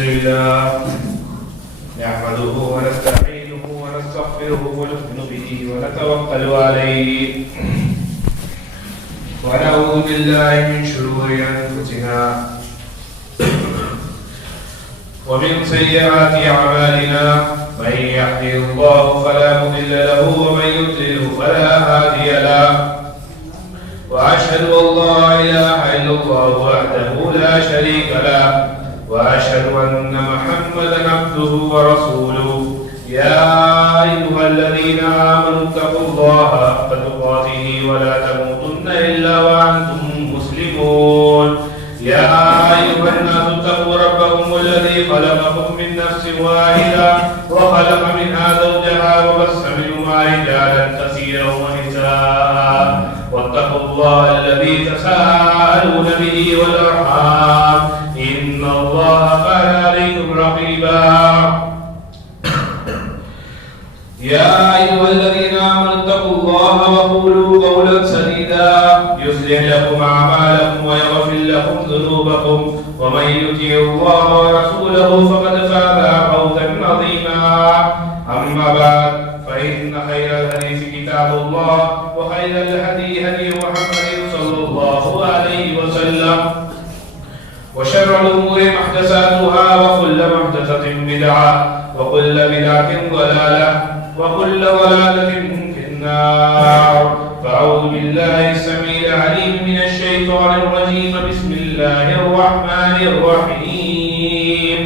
لله نحمده ونستعينه ونستغفره ونؤمن به ونتوكل عليه ونعوذ بالله من شرور أنفسنا ومن سيئات أعمالنا من يهده الله فلا مضل له ومن يضلل فلا هادي له وأشهد أن لا إله إلا الله وحده لا شريك له وأشهد أن محمدا عبده ورسوله يا أيها الذين آمنوا اتقوا الله حق تقاته ولا تموتن إلا وأنتم مسلمون يا أيها الناس اتقوا ربكم الذي خلقكم من نفس واحدة وخلق منها زوجها وبث منهما رجالا كثيرا ونساء واتقوا الله الذي تساءلون به والأرحام إن الله كان عليكم رقيبا يا أيها الذين آمنوا اتقوا الله وقولوا قولا سديدا يصلح لكم أعمالكم ويغفر لكم ذنوبكم ومن يطع الله ورسوله فقد فاز فوزا عظيما أما بعد فإن خير الحديث كتاب الله وخير الهدي هدي محمد صلى الله عليه وسلم وشر الأمور محدثاتها وكل محدثة بدعة وكل بدعة ضلالة وكل ضلالة في النار فأعوذ بالله السميع العليم من الشيطان الرجيم بسم الله الرحمن الرحيم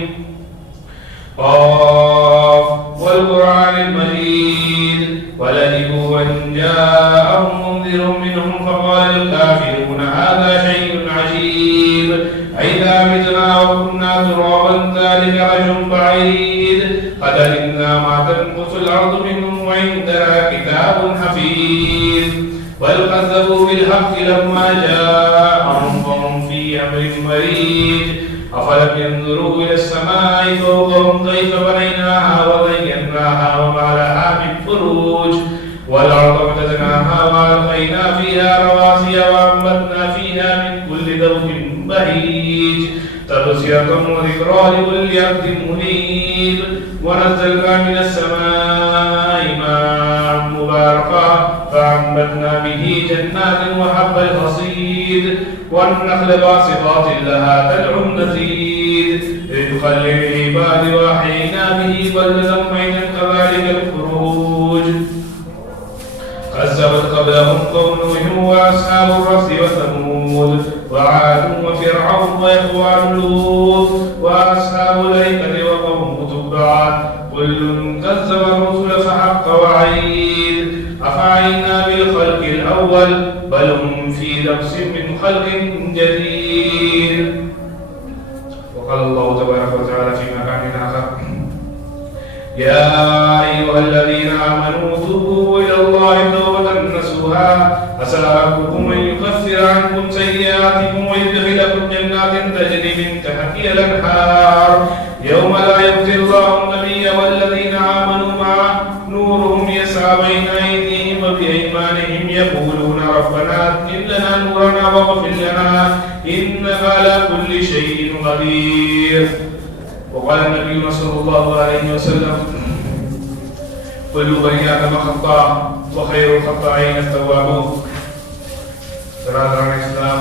قاف والقرآن المجيد ولئبوا أن جاءهم منذر منهم فقال الكافرون هذا شيء عجيب أئذا متنا وكنا ترابا ذلك رجل بعيد قد علمنا ما تنقص الأرض منهم وعندنا كتاب حفيظ بل كذبوا بالحق لما جاءهم وهم في أمر مريج أفلم ينظروا إلى السماء فوقهم كيف بنيناها وزيناها وما لها من فروج والأرض مددناها وألقينا فيها رواسي وأنبتنا فيها من كل زوج بهيج تبصرة وذكرى لكل عبد منيب ونزلنا من السماء ماء مباركا فأنبتنا به جنات وحب الحصيد والنخل باسقات لها طلع نضيد رزقا للعباد وأحيينا به بلدة ميتا كذلك الخروج كذبت قبلهم قوم نوح وأصحاب الرس وثمود وعاد وفرعون وإخوان لوط وأصحاب الأيكة وقوم تبع كل كذب الرسل فحق وعيد أفعينا بالخلق الأول بل هم في لبس من خلق جديد وقال الله تبارك وتعالى في مكان آخر يا أيها الذين آمنوا توبوا إلى الله توبة نصوحا عسى ربكم أن يكفر عنكم سيئاتكم ويدخلكم جنات تجري من تحتها الأنهار يوم لا يخزي الله النبي والذين آمنوا معه نورهم يسعى بين أيديهم وبأيمانهم يقولون ربنا أتم لنا نورنا واغفر لنا إنك على كل شيء قدير وقال النبي صلى الله عليه وسلم كل بني آدم خطاء وخير الخطائين التوابون برادران اسلام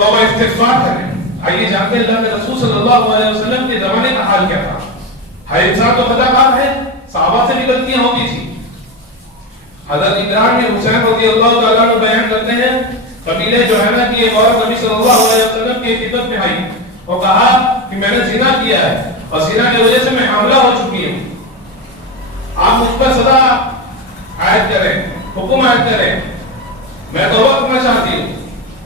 توبہ استغفار کریں. آئیے جانتے ہیں اللہ کے رسول صلی اللہ علیہ وسلم کے زمانے کا حال کیا تھا. ہر انسان تو خطا کار ہے, صحابہ سے بھی غلطیاں ہوتی تھی. حضرت عمران بن حسین رضی اللہ تعالیٰ عنہ بیان کرتے ہیں قبیلہ جوہینہ کی ایک عورت نبی صلی اللہ علیہ وسلم کی خدمت میں آئی اور کہا کہ میں نے زنا کیا ہے اور زنا کی وجہ سے میں حاملہ ہو چکی ہوں, آپ مجھ پر سزا عائد کریں, حکم عائد کریں, میں توبہ کرنا چاہتی ہوں.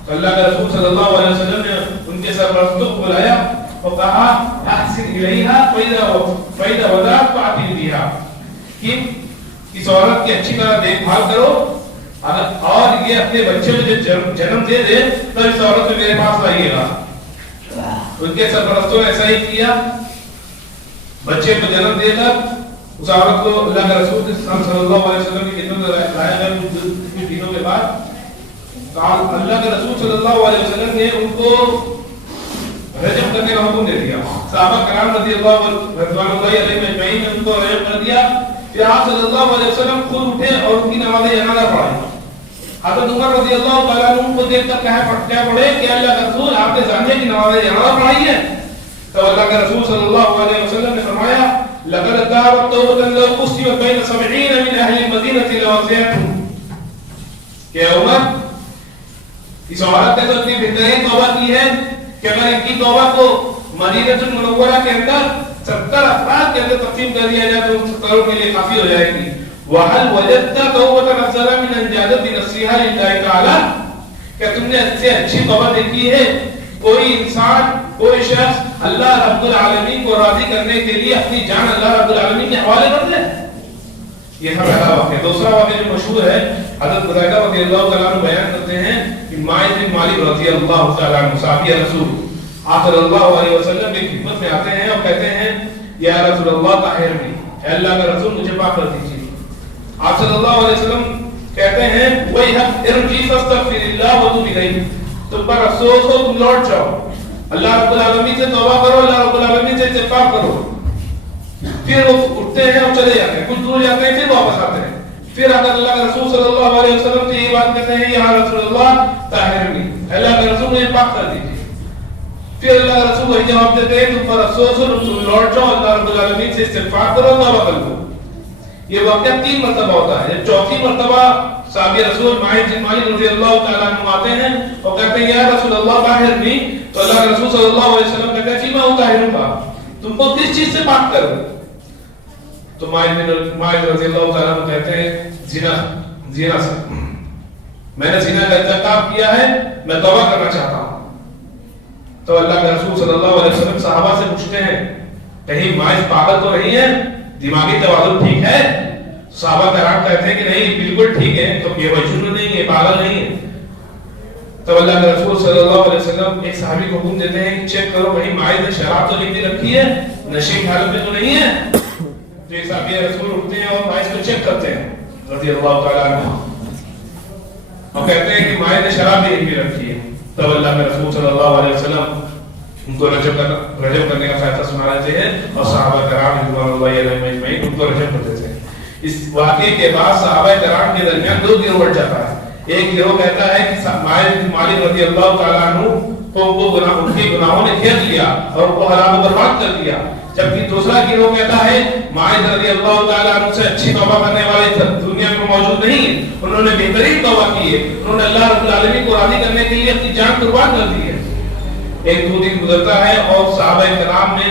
تو اللہ کے رسول صلی اللہ علیہ وسلم نے ان کے سرپرستوں کو بلایا اور کہا احسن الیہا فاذا وضعت فاعتنی بہا, کہ اس عورت کی اچھی طرح دیکھ بھال کرو اور یہ اپنے بچے کو جنم دے دے تو اس عورت کو میرے پاس لائیے گا. ان کے سرپرستوں نے ایسا ہی کیا, بچے کو جنم دے کر اس عورت کو اللہ کے رسول صلی اللہ علیہ وسلم کی خدمت میں لایا گیا. کچھ دنوں کے بعد اللہ کے رسول صلی اللہ علیہ وسلم نے ان کو رجم کرنے کا حکم دے دیا. صحابہ کرام رضی اللہ رضوان اللہ علیہ اجمعین نے ان کو رجم کر دیا. پھر آپ صلی اللہ علیہ وسلم خود اٹھے اور ان کی نماز جنازہ پڑھائی. حضرت عمر رضی اللہ تعالیٰ عنہ کو دیکھ کر کیا پڑھے کہ اللہ کے رسول آپ نے جاننے کی نماز جنازہ پڑھائی ہے. تو اللہ کے رسول صلی اللہ علیہ وسلم نے فرمایا لقد كانت توبة لو قسمت بين 70 من اهل المدينة لوسعتهم, کہ عمر اس عورت نے تو اتنی بہترین توبہ کی ہے کہ اگر ان کی توبہ کو مدینہ المنورہ کے اندر 70 افراد کے اندر تقسیم کر دیا جائے تو ان 70 کے لیے کافی ہو جائے گی. وَهَلْ وَجَدْتَ تَوْبَةً أَفْضَلَ مِنْ أَنْ جَادَتْ بِنَفْسِهَا لِلَّهِ تَعَالَى, کہ تم نے اس سے اچھی توبہ دیکھی ہے کوئی انسان کوئی شخص اللہ رب العالمین کو راضی کرنے کے لیے اپنی جان اللہ رب العالمین کے حوالے کر دے. یہ تھا پہلا واقعہ. دوسرا واقعہ جو مشہور ہے حضرت بریدہ رضی اللہ تعالیٰ عنہ بیان کرتے ہیں کہ ماعز بن مالک رضی اللہ تعالیٰ عنہ صحابی رسول آپ صلی اللہ علیہ وسلم کی خدمت میں آتے ہیں اور کہتے ہیں یا رسول اللہ طہرنی, اے اللہ کا رسول مجھے پاک کر دیجیے. آپ صلی اللہ علیہ وسلم کہتے ہیں وَيْحَقْ اِرْجِي فَاسْتَغْفِرِ اللَّهَ وَتُوبِ إِلَيْهِ, تم پر افسوس ہو تم لوٹ جاؤ, اللہ رب العالمین سے توبہ کرو, اللہ رب العالمین سے استغفار کرو. پھر وہ اٹھتے ہیں اور چلے جاتے ہیں, کچھ دور جاتے ہیں پھر واپس آتے ہیں. پھر اگر اللہ کے رسول صلی اللہ علیہ وسلم سے یہ بات کہتے ہیں یا رسول اللہ طاہرنی, اللہ کے رسول مجھے پاک کر دیجیے. پھر اللہ کے رسول وہی جواب دیتے ہیں تم پر افسوس ہو تم لوٹ جاؤ, اللہ رب العالمین سے استغفار کرو, توبہ کرو. یہ واقعہ 3 مرتبہ ہوتا ہے. چوتھی مرتبہ صحابی رسول ماعز بن مالک رضی اللہ تعالیٰ عنہ آتے ہیں اور کہتے ہیں یا رسول اللہ طاہرنی, تو اللہ کے رسول صلی اللہ علیہ وسلم کہتے ہیں جی میں طاہر ہوں, تم کو کس چیز سے پاک کروں؟ تو ماعز رضی اللہ تعالیٰ عنہ کہتے ہیں زنا سے, میں نے زنا کا ارتکاب کیا ہے, میں توبہ کرنا چاہتا ہوں. تو اللہ کے رسول صلی اللہ علیہ وسلم صحابہ سے پوچھتے ہیں کہیں ماعز پاگل تو نہیں ہے, دماغی توازن ٹھیک ہے؟ صحابہ کرام کہتے ہیں کہ نہیں بالکل ٹھیک ہے, تو یہ مجنون نہیں ہے, پاگل نہیں ہے. تو اللہ کے رسول صلی اللہ علیہ وسلم ایک صحابی کو حکم دیتے ہیں کہ چیک کرو کہیں ماعز نے شراب تو نہیں رکھی ہے, نشے کی حالت میں تو نہیں ہے. تو یہ صحابی رسول اٹھتے ہیں اور ماعز کو چیک کرتے ہیں رضی اللہ تعالیٰ عنہ اور کہتے ہیں کہ ماعز نے شراب بھی نہیں رکھی ہے. تو اللہ کے رسول صلی اللہ علیہ وسلم ان کو رجم کرنے کا فیصلہ سنا دیتے ہیں اور صحابہ کرام رضوان اللہ علیہم اجمعین ان کو رجم کر دیتے ہیں. اس واقعے کے بعد صحابہ کرام کے درمیان 2 گروہ بٹ جاتا ہے. ایک گروہ کہتا ہے کہ ماعز بن مالک رضی اللہ تعالیٰ عنہ کو ان کے گناہوں نے گھیر لیا اور ان کو ہلاک و برباد کر دیا, جبکہ دوسرا گروہ کہتا ہے ماعز رضی اللہ تعالیٰ عنہ سے اچھی توبہ کرنے والے دنیا میں موجود نہیں ہیں, انہوں نے بہترین توبہ کی ہے, انہوں نے اللہ رب العالمین کو راضی کرنے کے لیے اپنی جان قربان کر دی ہے. 1-2 دن گزرتا ہے اور صحابہ کرام میں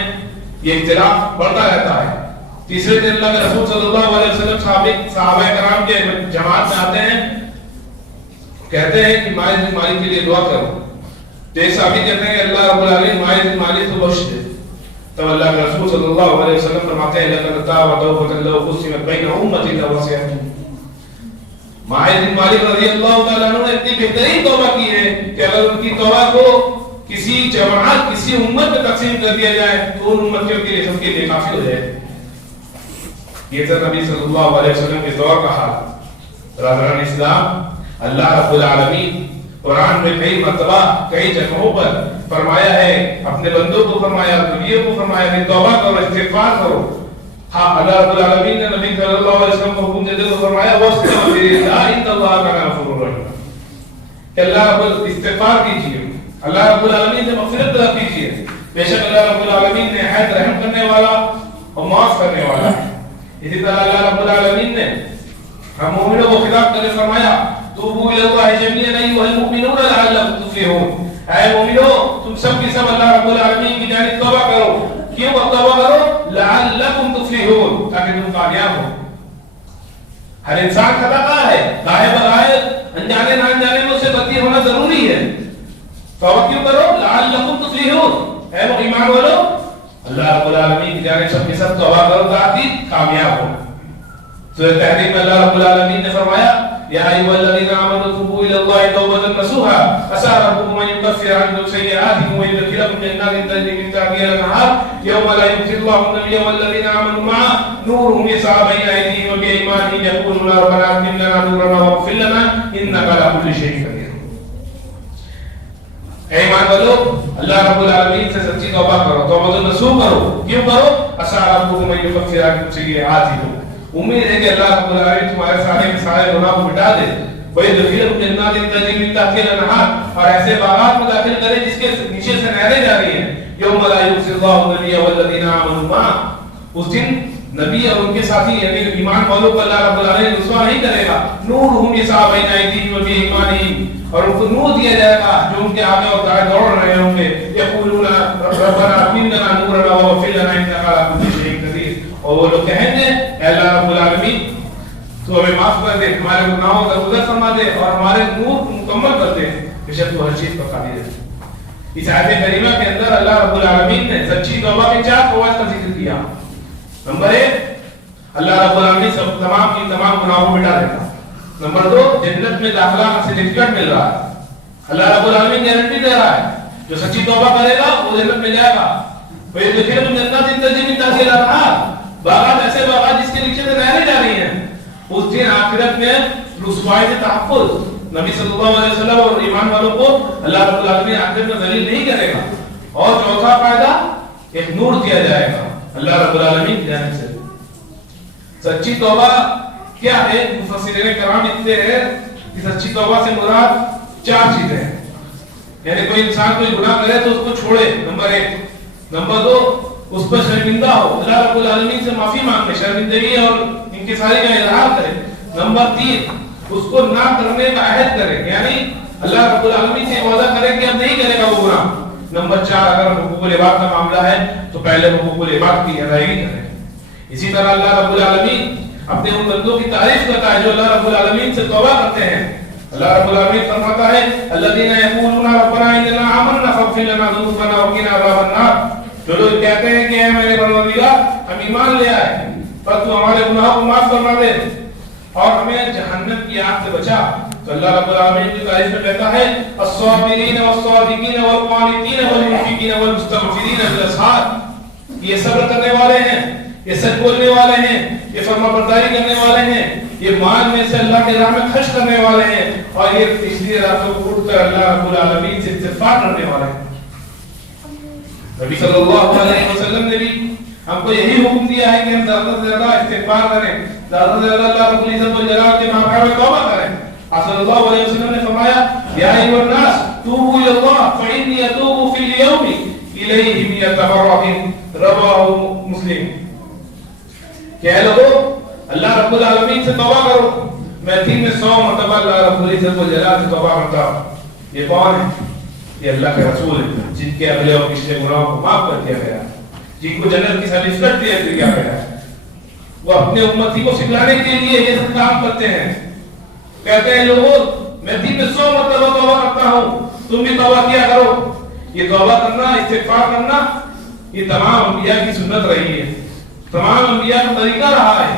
یہ اختلاف بڑھتا رہتا ہے. تیسرے دن اللہ کے رسول صلی اللہ علیہ وسلم صحابہ کرام کے جماعت میں آتے ہیں, کہتے ہیں کہ ماعز بن مالک کے لیے دعا کرو. تو ایک صحابی کہتے ہیں کہ اللہ رب العالمین ماعز بن مالک کو بخش دے. تو اللہ کے رسول صلی اللہ علیہ وسلم فرماتے ہیں لقد تاب توبۃ لو قسمت بین امتی لوسعتهم. ماعز بن مالک رضی اللہ تعالیٰ عنہ نے اتنی بہترین توبہ کی ہے کہ اگر ان کی توبہ کو کسی جماعت کسی امت میں تقسیم کر دیا جائے تو ان امتوں کے لیے سب کے لیے کافی ہو جائے. یہ تھا نبی صلی اللہ علیہ وسلم کے دور کا حال. برادران اسلام, اللہ رب العالمین قرآن میں کئی مرتبہ کئی جگہوں پر فرمایا ہے, اپنے بندوں کو فرمایا, نبیوں کو فرمایا کہ توبہ کرو, استغفار کرو. ہاں اللہ رب العالمین نے نبی صلی اللہ علیہ وسلم کو حکم دیتے تو فرمایا واستغفر اللہ ان اللہ کان غفورا رحیم, کہ اللہ رب استغفار کیجیے, اللہ رب العالمین سے مغفرت طلب کیجیے، بے شک اللہ رب العالمین نے نہایت رحم کرنے والا اور معاف کرنے والا ہے۔ اسی طرح اللہ رب العالمین نے ہم مومنوں کو خطاب کرنے فرمایا توبوا الی اللہ جمیعا ایھا المؤمنون لعلکم تفلحون، اے مومنو تم سب کی سب اللہ رب العالمین کی جانب توبہ کرو، کیوں توبہ کرو؟ لعلکم تفلحون، تاکہ تم کامیاب ہو۔ ہر انسان خطا کار ہے، گاہے بغائے انجانے نہ انجانے میں اسے غلطی ہونا ضروری ہے، توبہ کیوں کرو؟ لعلکم تفلحون، اے ایمان والو اللہ رب العالمین کی جانب سب کے سب توبہ کرو تاکہ کامیاب ہو۔ سورۃ تحریم میں اللہ رب العالمین نے فرمایا یا ایھا الذین آمنوا توبوا الی اللہ توبۃ نصوحا عسى ربکم ان یکفر عنکم سیئاتکم ویدخلکم جنات تجری من تحتها الانہار یوم لا یخزی اللہ النبی والذین آمنوا معه نورهم یسعى بین ایدیہم وبایمانہم یقولون ربنا اتمم لنا نورنا واغفر لنا انک علی کل شیء قدیر۔ اے ایمان والو اللہ رب العالمین سے سچی توبہ کرو، توبہ نصوح کرو، کیوں کرو؟ عسى ربکم ان یکفر عنکم سیئاتکم، امید ہے کہ اللہ رب العالمین تمہارے سارے کے سارے گناہ کو مٹا دے، وَيَدْخِلَكُمْ جَنَّاتٍ تَجْرِی مِن تَحْتِهَا الْأَنْہَار، اور ایسے باغات میں داخل کرے جس کے نیچے سے نہریں جا رہی ہیں، یوم لا یخزی اللہ النبی والذین آمنوا معه، اس دن نبی اور ان کے ساتھی یعنی ایمان والوں کو اللہ رب العالمین رسوا نہیں کرے گا، نورہم یسعی بین ایدیہم وبایمانہم، اور ان کو نور دیا جائے گا جو ان کے آگے اور دائیں دوڑ رہے ہوں گے، یقولون ربنا اتمم لنا نورنا واغفر لنا انک علی کل شیء قدیر، اور وہ لوگ کہیں گے اے اللہ رب العالمین تو ہمیں معاف کر دے، ہمارے گناہوں کا گزر فرما دے اور ہمارے نور مکمل کر دے، بے شک تو ہر چیز پر قادر ہے۔ اس آیت کریمہ کے اندر اللہ رب العالمین نے سچی توبہ کے 4 فوائد کا ذکر کیا۔ نمبر 1 اللہ رب العالمین سب تمام کی تمام گناہوں کو مٹا دے گا۔ نمبر 2 جنت میں داخلہ کا سرٹیفکیٹ مل رہا ہے، اللہ رب العالمین گارنٹی دے رہا ہے جو سچی توبہ کرے گا وہ جنت میں جائے گا۔ وَيَدْخِلُكُمْ جَنَّاتٍ تَجْرِی مِن تَحْتِهَا الْأَنْہَار، باغات ایسے باغات جس کے نیچے سے نہریں جا رہی ہیں، اس دن آخرت میں رسوائی سے تحفظ، نبی صلی اللہ علیہ وسلم اور ایمان والوں کو اللہ رب العالمین آخرت میں ذلیل نہیں کرے گا۔ اور چوتھا فائدہ ایک نور دیا جائے گا اللہ رب العالمین کی جانب سے۔ سچی توبہ کیا ہے؟ مفسرین کرام لکھتے ہیں کہ سچی توبہ سے مراد 4 چیزیں ہیں، یعنی کوئی انسان کوئی گناہ کرے تو اس کو چھوڑے، نمبر 1۔ نمبر 2 اس پر شرمندہ ہو، اللہ رب العالمین سے معافی مانگے، شرمندگی اور انکساری کا اظہار کرے۔ نمبر 3 اس کو نہ کرنے کا عہد کرے، یعنی اللہ رب العالمین سے وعدہ کرے کہ اب نہیں کرے گا وہ گناہ۔ نمبر 4 اگر حقوق العباد کا معاملہ ہے تو پہلے حقوق العباد کی ادائیگی کرے۔ اسی طرح اللہ رب العالمین اپنے ان بندوں کی تعریف کرتا ہے جو اللہ رب العالمین سے توبہ کرتے ہیں۔ اللہ رب العالمین فرماتا ہے الذین یقولون ربنا اننا آمنا فاغفر لنا ذنوبنا وقنا عذاب النار، جو لوگ کہتے ہیں کہ اے میرے پروردگار ہم ایمان لے آئے پر تو ہمارے گناہوں کو معاف فرما دے اور ہمیں جہنم کی آگ سے بچا، تو اللہ رب العالمین کی تعریف میں کہتا ہے الصابرین والصادقین والقانتین والمنفقین والمستغفرین بالاسحار، یہ صبر کرنے والے ہیں، یہ سچ بولنے والے ہیں، یہ فرما برداری کرنے والے ہیں، یہ مال میں سے اللہ کے راہ میں خرچ کرنے والے ہیں، اور یہ پچھلی راتوں کو اٹھ کر اللہ رب العالمین سے استغفار کرنے والے ہیں۔ نبی صلی اللہ علیہ وسلم نے بھی ہم کو یہی حکم دیا ہے کہ ہم زیادہ سے زیادہ استغفار کریں، زیادہ سے زیادہ اللہ رب العزت والجلال کے مقام میں توبہ کریں۔ آپ صلی اللہ علیہ وسلم نے فرمایا یا ایھا الناس توبوا الی اللہ فإنی اتوب فی اليوم الیہ مئۃ مرۃ، رواہ مسلم۔ کہ اے لوگوں اللہ رب العالمین سے توبہ کرو، میں دن میں 100 مرتبہ اللہ رب العزت والجلال سے توبہ کرتا ہوں۔ یہ کون ہے؟ یہ اللہ کے رسول ہیں جن کے اگلے اور پچھلے گناہوں کو معاف کر دیا گیا، جن کو جنت کی سرٹیفکیٹ دیا گیا ہے۔ وہ اپنے امتی کو سکھلانے کے لیے یہ سب کام کرتے ہیں، کہتے ہیں لوگوں میں دن میں 100 مرتبہ توبہ کرتا ہوں، تم بھی توبہ کیا کرو۔ یہ توبہ کرنا، استغفار کرنا، یہ تمام انبیاء کی سنت رہی ہے، تمام انبیاء کا طریقہ رہا ہے۔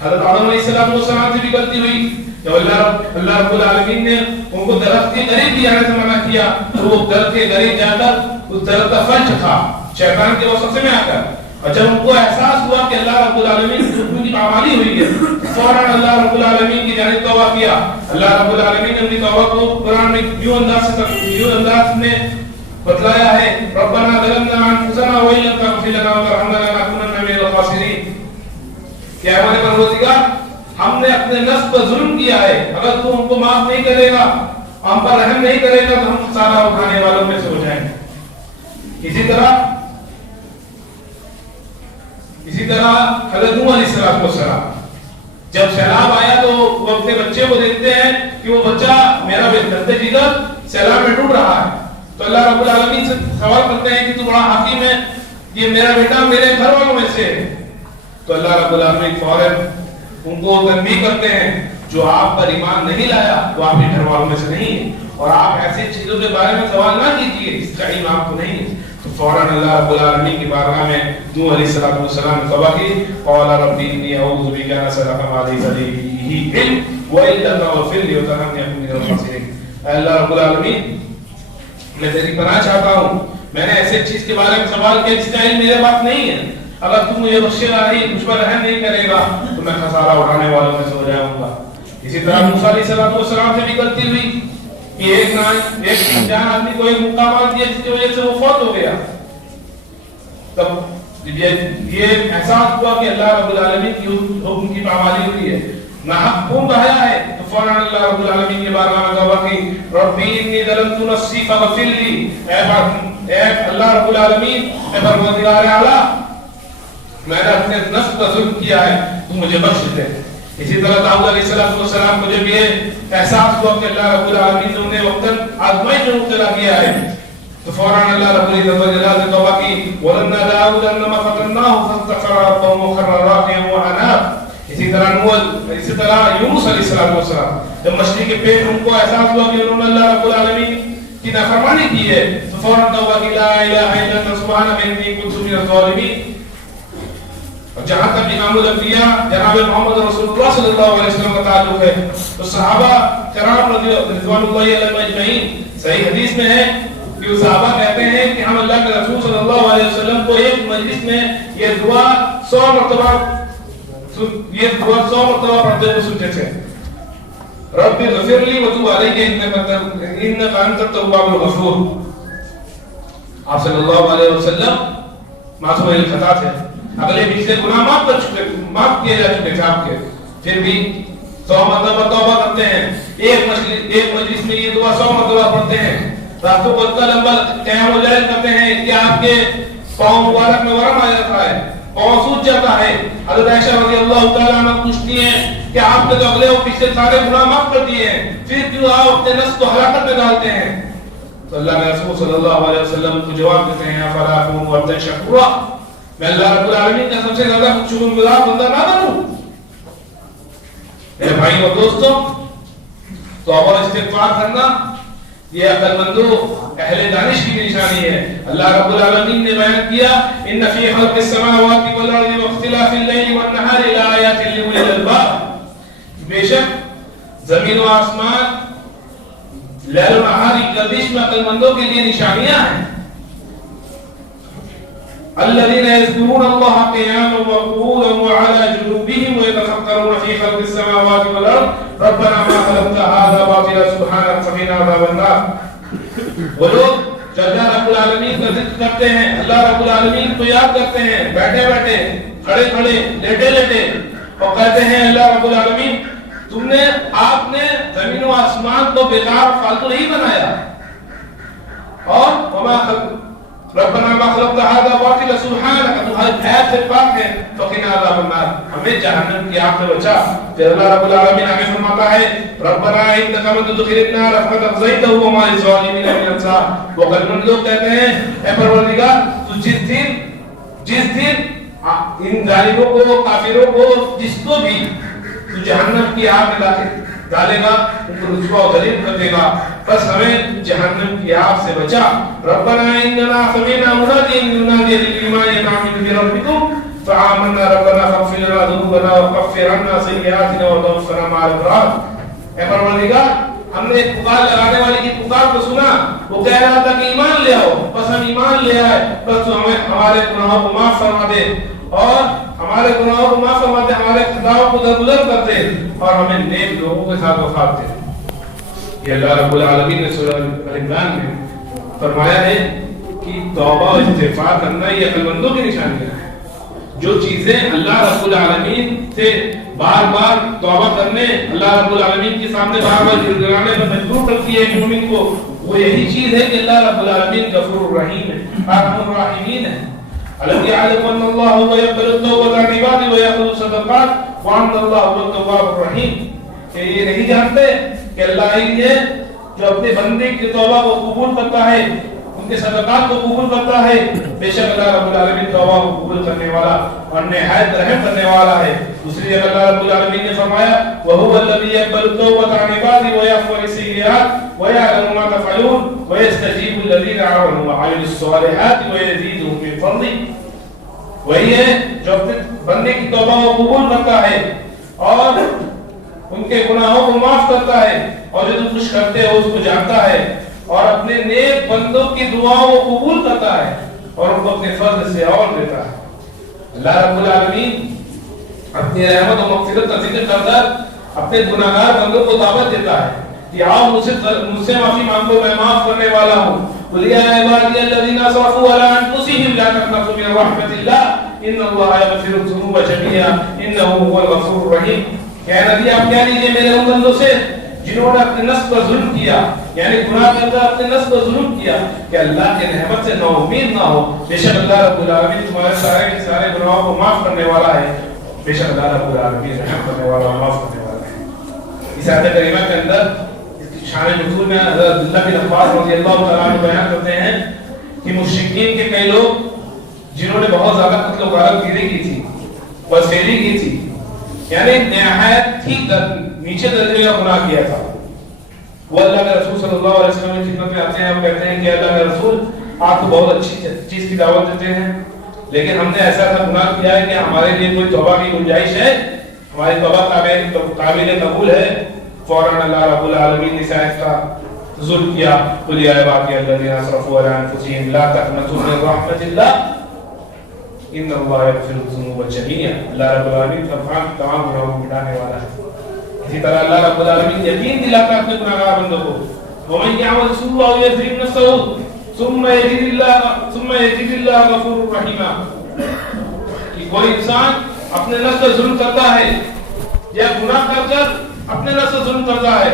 حضرت آدم علیہ السلام سے بھی غلطی ہوئی، جب اللہ رب العالمین نے ان کو درخت کے قریب بھی جانے سے منع کیا تو وہ درخت کے قریب جا کر اس درخت کا پھل چکھا شیطان کے وسوسے میں آ کر، اور جب ان کو احساس ہوا کہ اللہ رب العالمین کی پامالی ہوئی ہے فوراً اللہ رب العالمین کی جانب توبہ کیا۔ اللہ رب العالمین نے اپنی توبہ کو قرآن میں یوں انداز میں بتلایا ہے ربنا ظلمنا انفسنا وان لم تغفر لنا وترحمنا لنكونن من الخاسرین، کہ ہمارے پروردگار ہم نے اپنے نفس پر ظلم کیا ہے، اگر تو ہم کو معاف نہیں کرے گا، ہم پر رحم نہیں کرے گا تو ہم سارا اٹھانے والوں میں سے ہو جائیں. اسی طرح حضرت نوح علیہ السلام جب سیلاب آیا تو وہ اپنے بچے کو دیکھتے ہیں کہ وہ بچہ میرا گندے جگر سیلاب میں ڈوب رہا ہے. تو اللہ رب العالمین سے سوال کرتے ہیں کہ تو بڑا حکیم ہے، یہ میرا بیٹا میرے گھر والوں میں سے ہے. تو اللہ رب العالمین فوراً ان کو تنبیہ کرتے ہیں جو آپ پر ایمان نہیں لایا وہ آپ کے گھر والوں میں سے نہیں ہے، اور آپ ایسی چیزوں کے بارے میں سوال نہ کیجیے جس کا علم آپ کو نہیں ہے. تو فوراً اللہ رب العالمین کی بارگاہ میں نوح علیہ السلام نے توبہ کی. قال رب انی اعوذ بک ان اسالک ما لیس لی بہ علم والا تغفر لی وترحمنی اکن من الخاسرین. اے اللہ رب العالمین میں تیری پناہ چاہتا ہوں، میں نے ایسے چیز کے بارے میں سوال کیا جس کا علم میرے پاس نہیں ہے، اگر تم مجھے بخشے گا نہیں، مجھ پر رحم نہیں کرے گا تو میں خسارہ اٹھانے والوں میں سے ہو جاؤں گا. اسی طرح موسیٰ علیہ السلام سے بھی غلطی ہوئی کہ ایک جان آدمی کو ایک مقامات دیا جس کی وجہ سے وہ فوت ہو گیا. تب یہ احساس ہوا کہ اللہ رب العالمین کی حکم کی پامالی ہوئی ہے، ناحق خون بہایا ہے. تو فوراً اللہ رب العالمین کے بارگاہ میں توبہ کی. ربی انی ظلمت نفسی فاغفر لی. اے اللہ رب العالمین، اے پروردگار اعلیٰ، میں نے اپنے نفس پر ظلم کیا ہے، تو مجھے بخش دے. اسی طرح داؤد علیہ السلام کو جب یہ احساس ہوا کہ اللہ رب العالمین نے انہیں وقتاً آزمائش میں مبتلا کیا ہے تو فوراً اللہ رب العالمین نے توبہ کی. وَلَمَّا دَاوُدَ أَنَّمَا فَتَنَّاهُ فَاسْتَغْفَرَ رَبَّهُ وَخَرَّ راكعا وَأَنَابَ. اسی طرح یونس علیہ السلام جب مچھلی کے پیٹ ان کو احساس ہوا کہ انہوں نے اللہ رب العالمین کی نافرمانی کی ہے تو فوراً توبہ کی. لا الہ الا انت سبحانک انی کنت من الظالمین. اور جہاں تک امام الانبیاء جناب محمد رسول اللہ صلی اللہ علیہ وسلم کا تعلق ہے تو صحابہ کرام رضوان اللہ علیہم اجمعین صحیح حدیث میں ہے کہ وہ صحابہ کہتے ہیں کہ ہم اللہ کے رسول صلی اللہ علیہ وسلم کو ایک مجلس میں یہ دعا 100 مرتبہ پڑھتے ہوئے سنتے تھے. رب اغفر لی وتوب علی انک انت التواب الغفور. آپ صلی اللہ علیہ وسلم معصوم الخطا تھے، اگلے پچھلے گناہ معاف کیے جا چکے تھے آپ کے، پھر بھی 100 مرتبہ توبہ کرتے ہیں. ایک مجلس میں یہ دعا 100 مرتبہ پڑھتے ہیں. راتوں کو اتنا لمبا قیام و لیل کرتے ہیں کہ آپ کے پاؤں مبارک میں ورم آ جاتا ہے، پاؤں سوج جاتا ہے. حضرت عائشہ رضی اللہ تعالیٰ عنہ پوچھتی ہیں کہ آپ نے تو اگلے اور پچھلے سارے گناہ معاف کر دیے ہیں، پھر کیوں آپ اپنے نفس کو ہلاکت میں ڈالتے ہیں؟ تو اللہ کے رسول صلی اللہ علیہ وسلم کو جواب دیتے ہیں افلا اکون عبدا شکورا. میں اللہ رب العالمین کا سب سے زیادہ شکر گزار بندہ نہ بنوں؟ میرے بھائی اور دوستوں، توبہ استغفار کرنا یہ عقل مندوں اہل دانش کی نشانی ہے. اللہ رب العالمین نے بیان کیا ان فی خلق السماوات والارض واختلاف اللیل والنہار لآیات لأولی الالباب. بے شک زمین و آسمان لیل و نہار کی گردش میں عقل مندوں کے لیے نشانیاں ہیں. الذين يذكرون الله قياما وقعودا وعلى جنوبهم ويتفكرون في خلق السماوات والارض ربنا ما خلقت هذا باطلا سبحانك فقنا عذاب النار. وہ لوگ جب اللہ رب العالمین کا ذکر کرتے ہیں، اللہ رب العالمین کو یاد کرتے ہیں، بیٹھے بیٹھے، کھڑے کھڑے، لیٹے لیٹے، اور کہتے ہیں اللہ رب العالمین آپ نے زمین و آسمان کو بیکار فالتو نہیں بنایا، اور وما ربنا ما خلقت هذا باطلا سبحانك تو ہر خیر سے پاک ہے فقنا عذاب النار، ہمیں جہنم کی آگ سے بچا. پھر اللہ رب العالمین آگے فرماتا ہے ربنا انک من تدخل النار فقد اخزیتہ وما للظالمین من انصار. وہ کلمند لوگ کہتے ہیں اے پروردگار تو جس دن ان ظالموں کو، کافروں کو، جس کو بھی تو جہنم کی آگ میں ڈالے گا ان کو رسوا و ذلیل کر دے گا، بس ہمیں جہنم کی آگ سے بچا. ربنا اننا سمعنا منادیا ينادي للإيمان أن آمنوا بربكم فآمنا ربنا فاغفر لنا ذنوبنا وكفر عنا سيئاتنا وتوفنا مع الأبرار. اے پروردگار ہم نے ایک پکار لگانے والے کی پکار کو سنا، وہ کہہ رہا تھا کہ ایمان لے آؤ، بس ہم ایمان لے آئے، بس تو ہمیں ہمارے گناہوں کو معاف فرما دے، اور ہمارے گناہوں کو معاف فرما دے، ہمارے خطاؤں کو درگزر کر دے، اور ہمیں نیک لوگوں کے ساتھ وفات دے. یہ اللہ رب العالمین نے سورہ ال-عمران میں فرمایا ہے کہ توبہ و استغفار کرنا یہ عقل مندوں کی نشانیاں ہیں. جو چیزیں اللہ رب العالمین سے بار بار توبہ کرنے، اللہ رب العالمین کے سامنے بار بار گڑگڑانے پر مجبور کرتی ہے مومن کو، وہ یہی چیز ہے کہ اللہ رب العالمین غفور الرحیم ہے، ارحم الراحمین ہے۔ الم یعلم ان اللہ یقبل التوبۃ عن عبادہ ویأخذ الصدقات وان اللہ هو التواب الرحیم، کہ یہ نہیں جانتے کہ اللہ ہی ہے جو اپنے بندے کی توبہ کو قبول کرتا ہے، ان کے صدقات کو قبول کرتا ہے، بے شک اللہ رب العالمین توبہ کو قبول کرنے والا اور نہایت رحم کرنے والا ہے۔ دوسری جگہ اللہ رب العالمین نے فرمایا وَهُوَ الَّذِي يَقْبَلُ التَّوْبَةَ عَنْ عِبَادِهِ وَيَعْفُو عَنِ السَّيِّئَاتِ وَيَعْلَمُ مَا تَفْعَلُونَ وَيَسْتَجِيبُ الَّذِينَ آمَنُوا وَعَمِلُوا الصَّالِحَاتِ وَيَزِيدُهُم مِّن فَضْلِهِ، وہی ہے جو اپنے بندے کی توبہ کو قبول کرتا ہے اور ان کے گناہوں کو معاف کرتا ہے، اور جو تم کچھ کرتے ہو اس کو جانتا ہے، اور اپنے نیک بندوں کی دعاؤں کو قبول کرتا ہے اور ان کو اپنے فضل سے اور دیتا ہے۔ اللہ رب العالمین اپنی رحمت و مغفرت کا ذکر کر اپنے گناہگار بندوں کو دعوت دیتا ہے کہ آؤ مجھ سے معافی مانگو، میں معاف کرنے والا ہوں۔ قل یا عبادی الذین اسرفوا علی انفسہم لا تقنطوا من رحمۃ اللہ ان اللہ یغفر الذنوب جميعا انہ هو الغفور الرحیم۔ کہ نبی آپ کہہ لیجئے میرے ان بندوں سے جنہوں نے اپنے نفس پر ظلم کیا، یعنی گناہ کر کر اپنے نفس پر ظلم کیا، کہ اللہ کے رحمت سے نا امید نہ ہو، بے شک اللہ رب العالمین تمہارے سارے کے سارے گناہوں کو معاف کرنے والا ہے، بے شک اللہ رب العالمین رحم کرنے والا اور معاف کرنے والا ہے۔ اس آیت کریمہ کے اندر شان نزول میں حضرت عبداللہ بن عباس رضی اللہ تعالیٰ عنہ بیان کرتے ہیں کہ مشرکین کے کئی لوگ جنہوں نے بہت زیادہ قتل و غارت گیری کی تھی، بسیری کی تھی، یعنی نہایت ہی نیچے درجے کا گناہ کیا تھا، وہ اللہ کے رسول صلی اللہ علیہ وسلم کی خدمت میں آتے ہیں اور کہتے ہیں کہ اللہ کے رسول آپ کو بہت اچھی چیز کی دعوت دیتے ہیں، لیکن ہم نے ایسا گناہ کیا ہے کہ ہمارے لیے کوئی توبہ کی گنجائش ہے، ہماری توبہ قابل قبول ہے۔ فوراً اللہ رب العالمین نے اس آیت کا نزول کیا قل یا عبادی الذین اسرفوا علی انفسہم لا تقنطوا من رحمۃ اللہ ان اللہ یغفر الذنوب جميعا۔ اللہ رب العالمین تمام گناہوں کو مٹانے والا ہے۔ اسی طرح اللہ رب العالمین یقین دلاتا ہے اپنے گناہگار بندوں کو ومن یعمل سوءا او یظلم نفسه ثم یجد اللہ غفور رحیم، کہ کوئی انسان اپنے نفس پر ظلم کرتا ہے یا گناہ کر کر اپنے نفس پر ظلم کرتا ہے،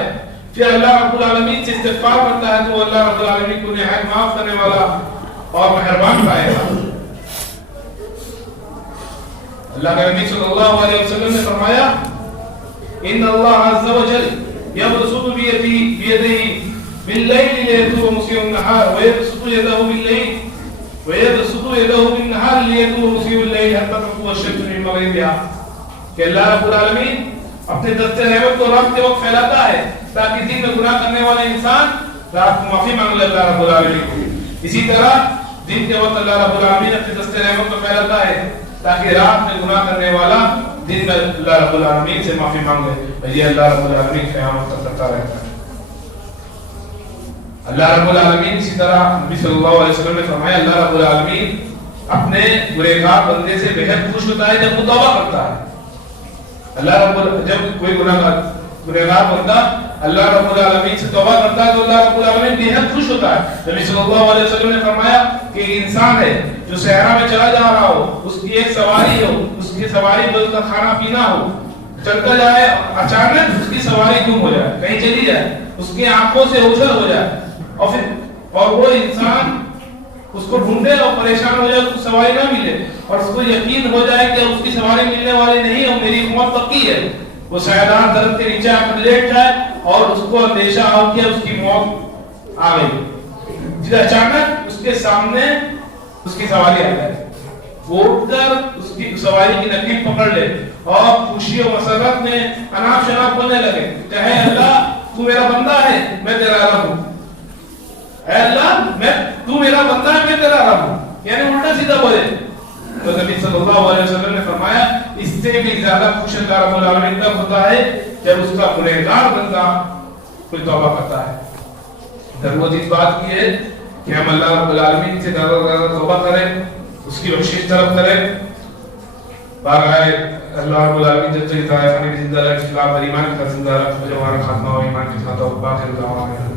پھر اللہ رب العالمین سے استغفار کرتا ہے تو اللہ رب العالمین کو نہایت معاف کرنے والا اور مہربان پائے گا۔ اللہ کے نبی صلی اللہ علیہ وسلم نے فرمایا ان اللہ عز وجل یبسط بیدہ باللیل لیتوب مسیء النہار ویبسط یدہ باللیل ویبسط یدہ بالنہار لیتوب مسیء اللیل حتی تطلع الشمس من مغربها، کہ اللہ رب العالمین اپنے دست رحمت کو رات کے وقت پھیلاتا ہے تاکہ دن میں گناہ کرنے والے انسان رات کو معافی مانگ لے اللہ رب العالمین، اسی طرح دن کے وقت اللہ رب العالمین اپنے دست رحمت کو پھیلاتا ہے تاکہ رات میں گناہ کرنے والا دن میں اللہ رب العالمین سے معافی مانگ لے۔ یہ اللہ رب العالمین قیامت تک کرتا رہتا ہے۔ اللہ رب العالمین اسی طرح نبی صلی اللہ علیہ وسلم نے فرمایا اللہ رب العالمین اپنے گنہگار بندے سے بے حد خوش ہوتا ہے جب وہ توبہ کرتا ہے۔ جب کوئی گنہگار بندہ اللہ رب العالمین سے توبہ کرتا ہے تو اللہ رب العالمین بے حد خوش ہوتا ہے۔ نبی صلی اللہ علیہ وسلم نے فرمایا کہ انسان ہے جو صحرا میں چلا جا رہا ہو، اس کی ایک سواری ہو، اس کی سواری میں اس کا کھانا پینا ہو، چلتا جائے اچانک اس کی سواری گم ہو جائے، کہیں چلی جائے، اس کی آنکھوں سے اوجھل ہو جائے اور وہ انسان اس کو ڈھونڈے اور پریشان ہو جائے، اس کو سواری نہ ملے اور اس کو یقین ہو جائے کہ اس کی سواری ملنے والی نہیں ہے، میری موت پکی ہے، وہ سایدار درخت کے نیچے آ کر لیٹ جائے اور اس کو اندیشہ ہو کہ اس کی موت آ گئی، جب اچانک اس کے سامنے اس کی سواری آ جائے، وہ اٹھ کر اس کی سواری کی نقیب پکڑ لے اور خوشی و مسرت میں اناپ شناپ بولنے لگے، کہے اللہ تو میرا بندہ ہے میں تیرا رب ہوں، اے اللہ تو میرا بندہ ہے میں تیرا رب ہوں، یعنی الٹا سیدھا بولے۔ تو نبی صلی اللہ علیہ وسلم نے فرمایا اس سے بھی زیادہ خوش اللہ رب العالمین تب ہوتا ہے جب اس کا گنہگار بندہ کوئی توبہ کرتا ہے۔ ضرورت اس بات کی ہے کہ ہم اللہ رب العالمین سے توبہ کریں، اس کی بخشش طلب کریں، بارگاہ اللہ رب العالمین جب تک طائفہ نے زندہ رکھ، اسلام اور ایمان کا زندہ رکھ، جو ہمارا خاتمہ ہو ایمان کے ساتھ ہو، باقی دعوانا